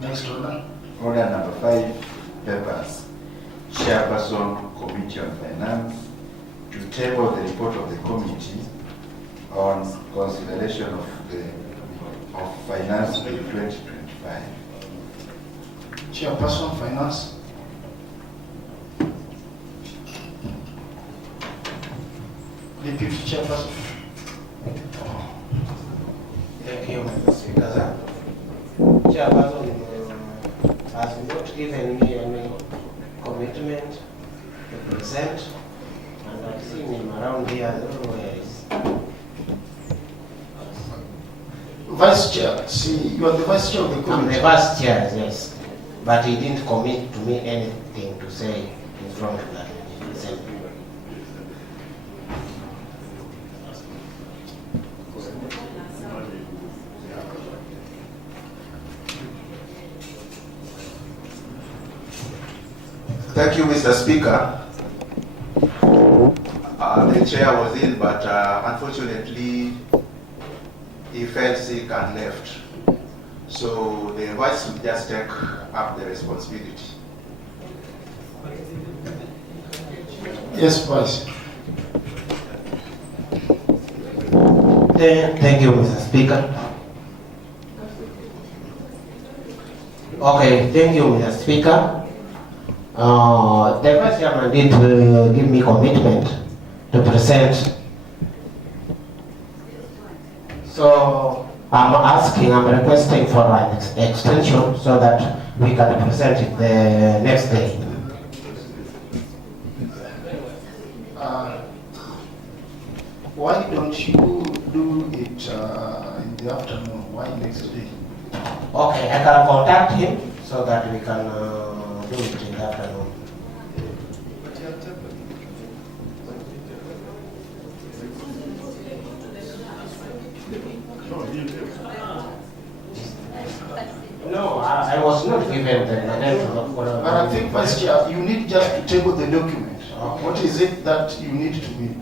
Next order. Order number 5, papers. Chairperson, Committee on Finance, to table the report of the committee on consideration of finance bill 2025. Chairperson, Finance. Deputy Chairperson. Thank you, Mr. Speaker. Chairperson has not given me any commitment to present, and I've seen him around here. I don't know where he is. Vice Chair. See, you are the Vice Chair of the I'm committee. the vice chair, yes, but he didn't commit to me anything to say in front of that assembly. Thank you, Mr. Speaker. The chair was in, but unfortunately, he fell sick and left. So the vice will just take up the responsibility. Yes, Vice. Thank you, Mr. Speaker. Okay, thank you, Mr. Speaker. The Vice Chairman did give me commitment to present. So I'm requesting for an extension so that we can present it the next day. Why don't you do it in the afternoon? Why next day? Okay, I can contact him so that we can do it in the afternoon. No, I was not given the mandate to look for a... But I think, Vice Chair, you need just to table the document. What is it that you need to be?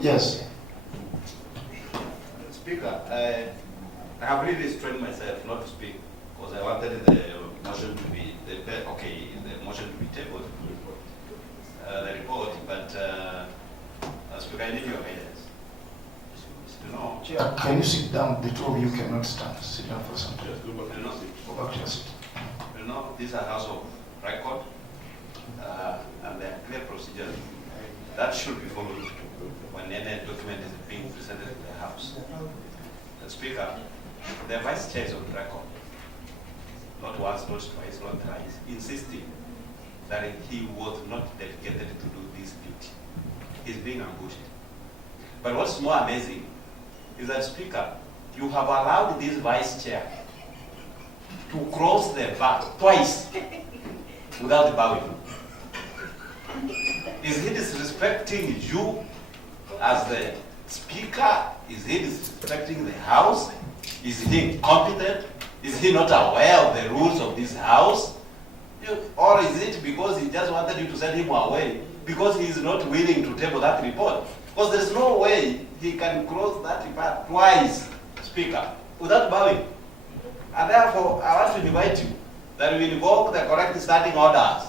Yes. Speaker, I have really restrained myself not to speak because I wanted the motion to be the motion to be tabled, the report. But Speaker, I need your guidance. No. Chair, can you sit down? The two of you cannot stand. Sit down for some time. Go back to your seat. You know, these are house of record, and there are clear procedures that should be followed when any document is being presented to the House. The Speaker, the Vice Chair is on record, not once, not twice, not thrice, insisting that he was not dedicated to do this duty. He's being ambushed. But what's more amazing is that, Speaker, you have allowed this Vice Chair to cross the bar twice without bowing. Is he disrespecting you as the Speaker? Is he disrespecting the House? Is he incompetent? Is he not aware of the rules of this House? Or is it because he just wanted you to send him away because he is not willing to table that report? Because there is no way he can cross that report twice, Speaker, without bowing. And therefore, I want to invite you that we invoke the correct standing orders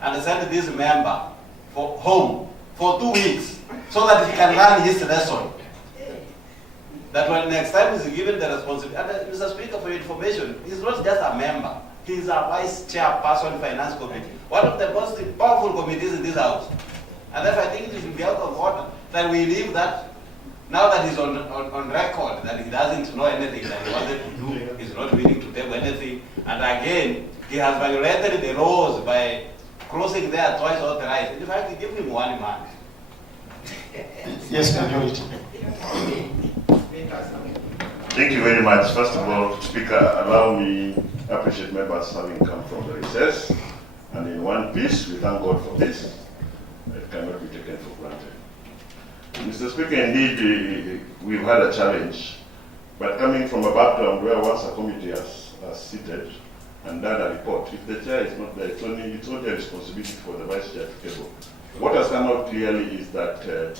and send this member home for 2 weeks so that he can learn his lesson. That when next time he's given the responsibility, and Mr. Speaker, for your information, he's not just a member, he's a vice chairperson finance committee, one of the most powerful committees in this House. And therefore I think it should be out of order that we leave that. Now that he's on record that he doesn't know anything that he wanted to do, he's not willing to table anything, and again, he has violated the laws by crossing there twice or thrice. In fact, give him 1 month. Yes, majority. Thank you very much. First of all, Speaker, allow me appreciate members having come from the recess. And in one piece, we thank God for this. It cannot be taken for granted. Mr. Speaker, indeed, we've had a challenge. But coming from a background where once a committee has seated and done a report, if the chair is not there, it's only a responsibility for the vice chair to table. What has come out clearly is that a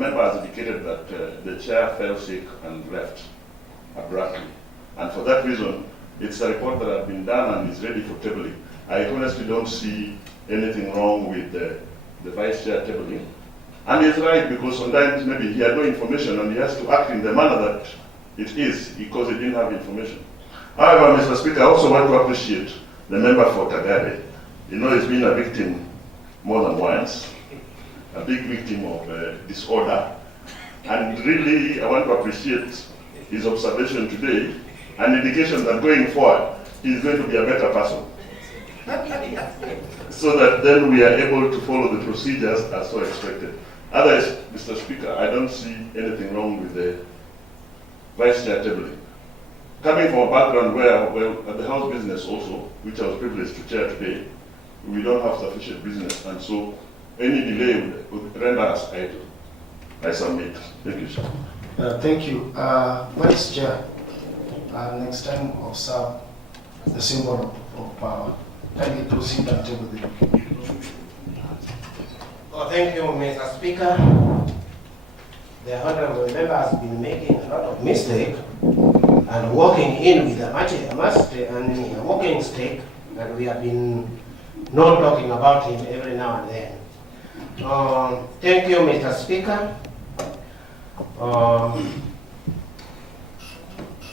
member has indicated that the chair fell sick and left abruptly. And for that reason, it's a report that has been done and is ready for tabling. I honestly don't see anything wrong with the vice chair tabling. And he's right, because sometimes maybe he had no information and he has to act in the manner that it is because he didn't have information. However, Mr. Speaker, I also want to appreciate the member for Kagare. You know, he's been a victim more than once, a big victim of disorder. And really, I want to appreciate his observation today, an indication that going forward, he's going to be a better person. So that then we are able to follow the procedures as so expected. Otherwise, Mr. Speaker, I don't see anything wrong with the vice chair tabling. Coming from a background where, well, at the House business also, which I was privileged to chair today, we don't have sufficient business, and so any delay would render us idle. I submit. Thank you, sir. Thank you. Vice Chair, next time observe the symbol of power. Kindly proceed and table the document. Oh, thank you, Mr. Speaker. The honorable member has been making a lot of mistakes and walking in with a walking stick, and we have been not talking about him every now and then. Thank you, Mr. Speaker.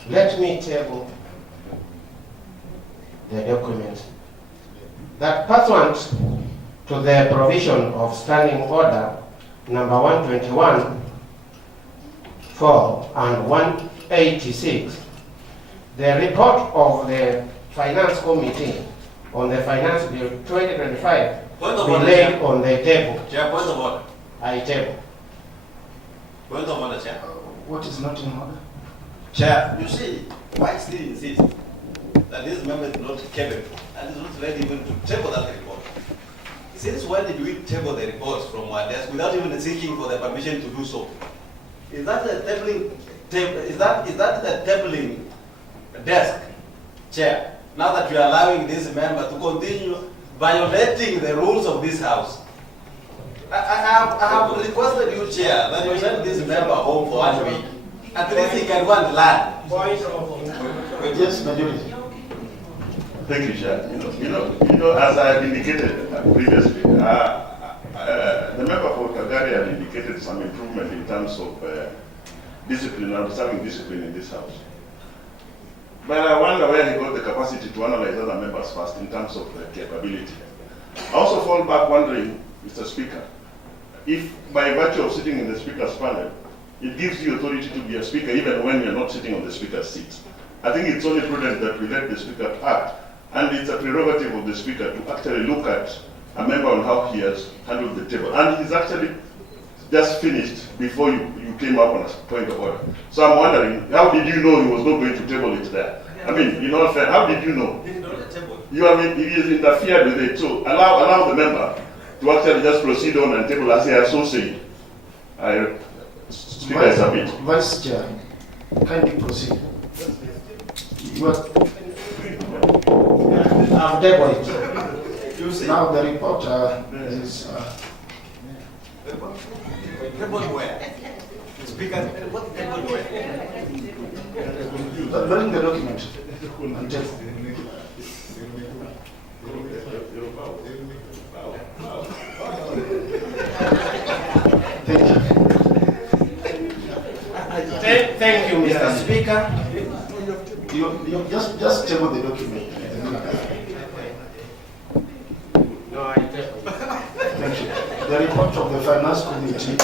Let me table the document that pursuant to the provision of Standing Order number 121, 4 and 186, the report of the Finance Committee on the Finance Bill 2025 be laid on the table. Chair, point of order. I table. Point of order, Chair. What is not in order? Chair, you see, why still insist that this member is not capable and is not ready even to table that report? Since when did we table the reports from our desk without even seeking for the permission to do so? Is that the tabling is that the tabling desk, Chair? Now that you are allowing this member to continue violating the rules of this House, I have requested you, Chair, that you send this member home for 1 week. At least he can go and learn. Yes, majority. Thank you, Chair. You know, as I have indicated previously, the member for Kagare had indicated some improvement in terms of discipline, observing discipline in this House. But I wonder where he got the capacity to analyze other members first in terms of capability. I also fall back wondering, Mr. Speaker, if by virtue of sitting in the Speaker's panel, it gives you authority to be a Speaker even when you're not sitting on the Speaker's seat. I think it's only prudent that we let the Speaker act, and it's a prerogative of the Speaker to actually look at a member on how he has handled the table. And he's actually just finished before you came up on a point of order. So I'm wondering, how did you know he was not going to table it there? I mean, in all fairness, how did you know? You have he is interfered with it. So allow the member to actually just proceed on and table as he has so said. Speaker is a bit. Vice Chair, kindly proceed. You are, I've tabled it. now the report is Table where? Speaker, what table where? bring the document and table. Thank you, Mr. Speaker. You just table the document. No, I table. Thank you. The report of of the Finance Committee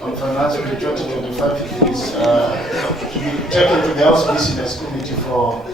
on Finance Bill 2025 is to be taken to the House Business Committee for